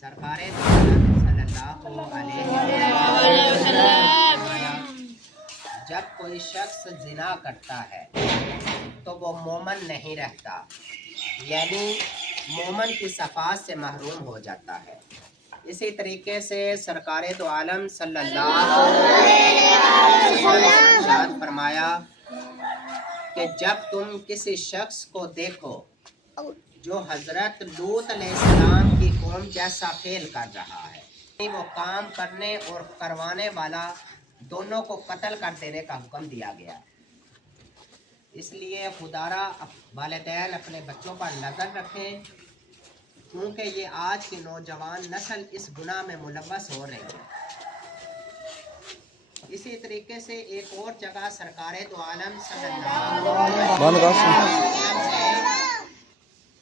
सरकार दो आलम सल्लल्लाहु अलैहि वसल्लम, जब कोई शख्स जिना करता है तो वो मोमन नहीं रहता, यानी मोमन की सफ़ात से महरूम हो जाता है। इसी तरीके से सरकार दो आलम सल्लल्लाहु अलैहि वसल्लम ने फरमाया कि जब तुम किसी शख्स को देखो जो हजरत लूत अलैहिस्सलाम की कौम जैसा फेल कर रहा है, वो काम करने और करवाने वाला दोनों को कत्ल कर देने का हुक्म दिया गया। इसलिए खुदारा वालिदैन अपने बच्चों पर नज़र रखें, क्योंकि ये आज की नौजवान नस्ल इस गुनाह में मुलव्वस हो रही है। इसी तरीके से एक और जगह सरकार दो आलम सल्लल्लाहु अलैहि वसल्लम ने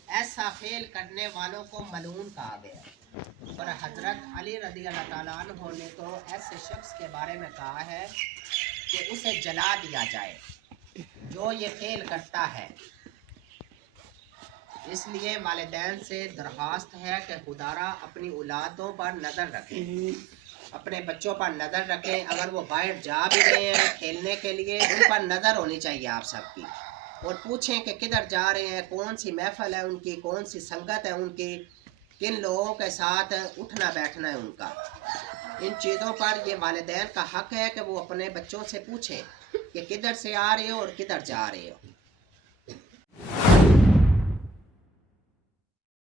ऐसा फेल करने वालों को मलून कहा गया। और हजरत अली रज़ी अल्लाह ताला अन्हु ने तो ऐसे शख्स के बारे में कहा है कि उसे जला दिया जाए जो ये फेल करता है। इसलिए वालिदैन से दरख्वास्त है कि खुदारा अपनी औलादों पर नज़र रखें, अपने बच्चों पर नज़र रखें। अगर वो बाहर जा भी रहे हैं खेलने के लिए, उन पर नज़र होनी चाहिए आप सबकी, और पूछें कि किधर जा रहे हैं, कौन सी महफिल है उनकी, कौन सी संगत है उनकी, किन लोगों के साथ उठना बैठना है उनका। इन चीज़ों पर ये वालिदैन का हक है कि वो अपने बच्चों से पूछें कि किधर से आ रहे हो और किधर जा रहे हो।